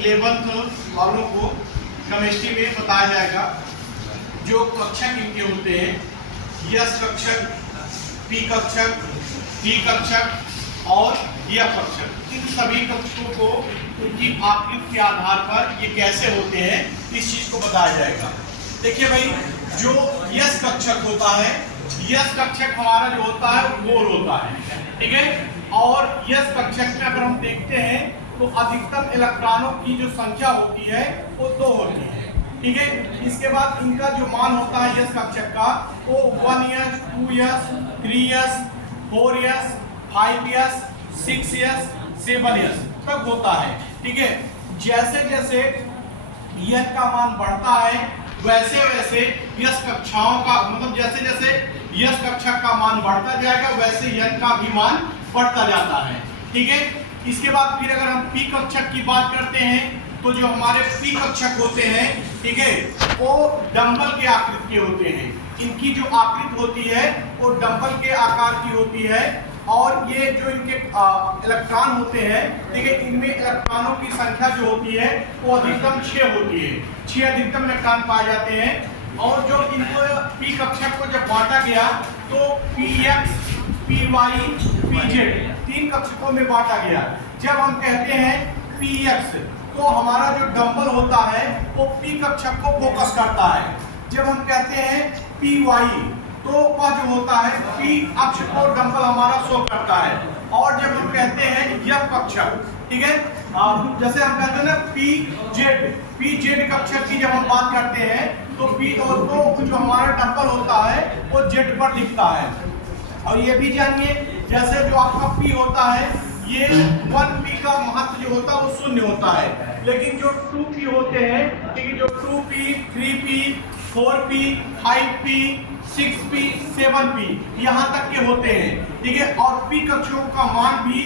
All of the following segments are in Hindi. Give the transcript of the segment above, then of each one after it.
11th वालों को केमिस्ट्री में बताया जाएगा जो कक्षक इनके होते हैं यस कक्षक, पी कक्षक, डी कक्षक और यफ कक्षक। इन सभी कक्षकों को उनकी आकृति के आधार पर ये कैसे होते हैं इस चीज को बताया जाएगा। देखिए भाई, जो यस कक्षक होता है, यस कक्षक हमारा जो होता है गोल होता है, ठीक है। और यस कक्षक में अगर हम देखते हैं तो अधिकतम इलेक्ट्रॉनों की जो संख्या होती है वो 2 होती है, ठीक है। इसके बाद इनका जो मान होता है यस कक्षक का वो 1s, 2s, 3s, 4s, 5s, 6s, 7s तक होता है, ठीक है। जैसे जैसे यन का मान बढ़ता है वैसे वैसे यस कक्षाओं का मतलब जैसे जैसे यस कक्षक का मान बढ़ता जाएगा वैसे यन का भी मान बढ़ता जाता है, ठीक है। इसके बाद फिर अगर हम पी कक्षक की बात करते हैं तो जो हमारे पी कक्षक होते हैं, ठीक है, वो डंबल के आकृति के होते हैं। इनकी जो आकृति होती है वो डंबल के आकार की होती है और ये जो इनके इलेक्ट्रॉन होते हैं, ठीक है, इनमें इलेक्ट्रॉनों की संख्या जो होती है वो अधिकतम 6 होती है। 6 अधिकतम इलेक्ट्रॉन पाए जाते हैं। और जो इनको पी कक्षक को जब बांटा गया तो px, py, pz 3 कक्षकों में बांटा गया। जब हम कहते हैं px तो हमारा जो डंबल होता है वो पी कक्षक को फोकस करता है। जब हम कहते हैं py तो वह जो होता है पी अक्ष को डंबल हमारा शो करता है। और जब हम कहते हैं यफ कक्षक, ठीक है, जैसे हम कहते हैं ना pz कक्षक की जब हम बात करते हैं तो पी और तो जो हमारा डंबल होता है वो जेड पर दिखता है। और ये भी जानिए जैसे जो आपका पी होता है ये 1p का महत्व जो होता है वो 0 होता है, लेकिन जो 2p होते हैं, ठीक है, जो 2p, 3p, 4p, 5p, 6p, 7p यहाँ तक के होते हैं, ठीक है। और पी कक्षकों का मान भी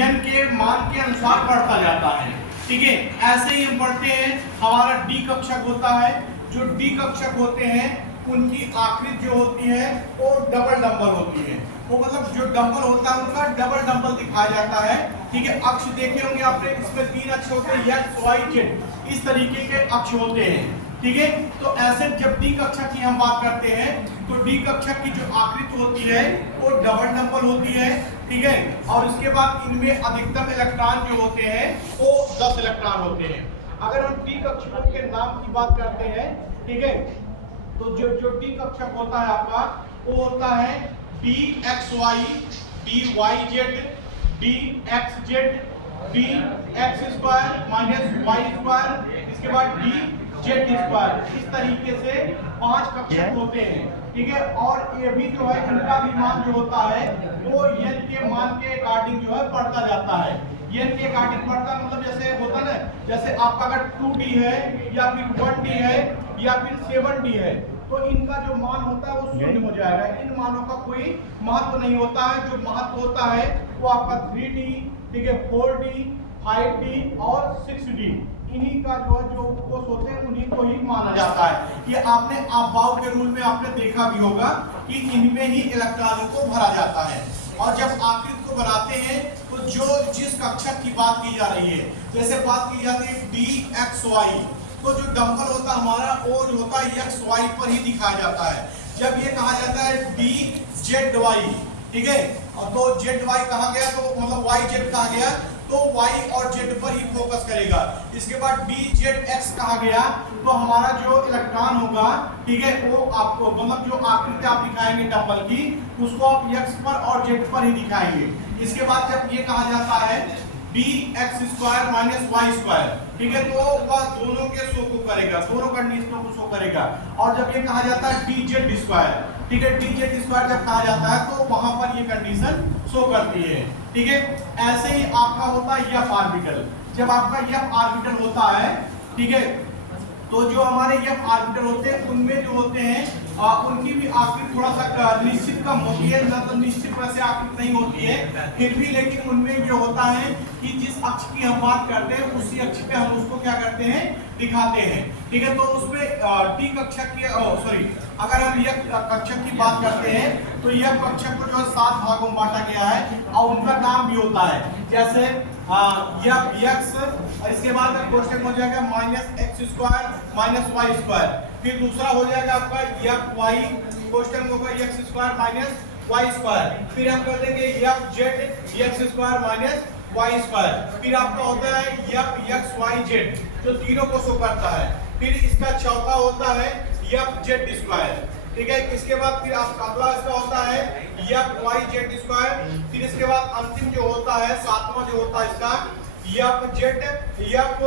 n के मान के अनुसार बढ़ता जाता है, ठीक है। ऐसे ही हम बढ़ते हैं, हमारा डी कक्षक होता है। जो डी कक्षक होते हैं उनकी आकृति जो होती है वो डबल डंबल होती है। वो मतलब जो डंबल होता है उनका डबल डंबल दिखाया जाता है, ठीक है। अक्ष देखे होंगे आपने, इसमें 3 अक्ष होते हैं x, y, z, इस तरीके के अक्ष होते हैं, ठीक है। तो ऐसे जब डी कक्षक की हम बात करते हैं तो डी कक्षक की जो आकृति होती है वो डबल डंबल होती है, ठीक है। और इसके बाद इनमें अधिकतम इलेक्ट्रॉन जो होते हैं वो 10 इलेक्ट्रॉन होते हैं। अगर हम डी कक्षकों के नाम की बात करते हैं, ठीक है, तो जो डी कक्षक होता है आपका वो होता है dxy, dyz, dxz, dx² - y², इसके बाद dz²। इस तरीके से 5 कक्षक होते हैं, ठीक है। और ये भी जो है इनका भी मान जो होता है वो n के मान के अकॉर्डिंग जो है बढ़ता जाता है। n के अकॉर्डिंग बढ़ता मतलब जैसे होता ना, जैसे आपका अगर 2d है या फिर 1d है या फिर 7d है तो इनका जो मान होता है वो 0 हो जाएगा। इन मानों का कोई महत्व नहीं होता है। जो महत्व होता है वो आपका 3d, ठीक है, 4d, 5d और 6d, इन्हीं का जो है जो कोष होते हैं उन्हीं को ही माना जाता है। ये आपने अफबाउ के रूल में आपने देखा भी होगा कि इनमें ही इलेक्ट्रॉनों को भरा जाता है। और जब आकृति को बनाते हैं तो जो जिस कक्षक की बात की जा रही है, जैसे बात की जाती है dxy, तो जो डंबल होता है हमारा वो जो होता है xy पर ही दिखाया जाता है। जब ये कहा जाता है dzy, ठीक है, और तो zy कहा गया तो मतलब yz कहा गया तो y और z पर ही फोकस करेगा। इसके बाद dzx कहा गया तो हमारा जो इलेक्ट्रॉन होगा, ठीक है, वो आपको मतलब जो आकृति आप दिखाएंगे डंबल की उसको आप x पर और z पर ही दिखाएंगे। इसके बाद जब ये कहा जाता है dx² - y², ठीक है, तो वह दोनों के शो को करेगा, दोनों कंडीशनों को शो करेगा। और जब ये कहा जाता है dz², ठीक है, dz² जब कहा जाता है तो वहां पर ये कंडीशन शो करती है, ठीक है। ऐसे ही आपका होता है यफ ऑर्बिटल। जब आपका यफ ऑर्बिटल होता है, ठीक है, तो जो हमारे यफ ऑर्बिटल होते हैं उनमें जो होते हैं उनकी भी आकृति थोड़ा सा निश्चित कम होती है, मतलब निश्चित तरह से आकृति नहीं होती है फिर भी, लेकिन उनमें ये होता है कि जिस अक्ष की हम बात करते हैं उसी अक्ष पे हम उसको क्या करते हैं, दिखाते हैं, ठीक है। तो उसमें डी कक्षक की अगर हम यह कक्षक की बात करते हैं तो यह कक्षक को जो है 7 भागों में बांटा गया है और उनका नाम भी होता है। जैसे यक्स, और इसके बाद क्वेश्चन हो जाएगा minus X square minus Y square. फिर दूसरा हो जाएगा आपका यक वाई, क्वेश्चन होगा X square minus Y square. फिर हम कर देंगे यक Z X square minus Y square. फिर आपका होता है यक एक्स वाई जेड, जो तीनों को शो करता है। फिर इसका चौथा होता है यक जेड स्क्वायर, ठीक है। इसके बाद फिर आप अगला इसका होता है यक वाई जेड स्क्वायर। फिर इसके बाद अंतिम जो होता है सातवां जो होता है इसका यक जेड यक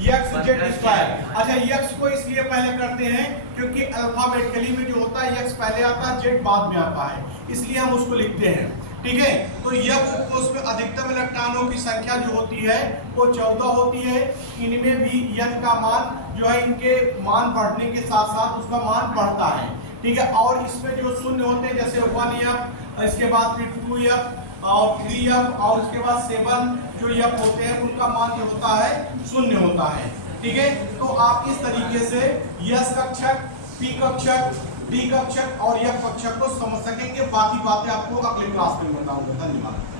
यक्स जेड स्क्वायर। अच्छा, यक्स को इसलिए पहले करते हैं क्योंकि अल्फाबेटिकली में जो होता है यक्स पहले आता है जेड बाद में आता है, इसलिए हम उसको लिखते हैं, ठीक है। तो यक उसमें अधिकतम इलेक्ट्रॉनों की संख्या जो होती है वो 14 होती है। इनमें भी यन का मान जो है, इनके मान बढ़ने के साथ साथ उसका मान बढ़ता है, ठीक है। और इसमें जो शून्य होते हैं जैसे 1 यप, इसके बाद फिर 2 यप और 3 यप, और उसके बाद 7 जो यप होते हैं उनका मान जो होता है शून्य होता है, ठीक है। तो आप इस तरीके से यस कक्षक, पी कक्षक, डी कक्षक और यफ कक्षक को समझ सकेंगे। बाकी बातें आपको अगले क्लास में बताऊंगा। धन्यवाद।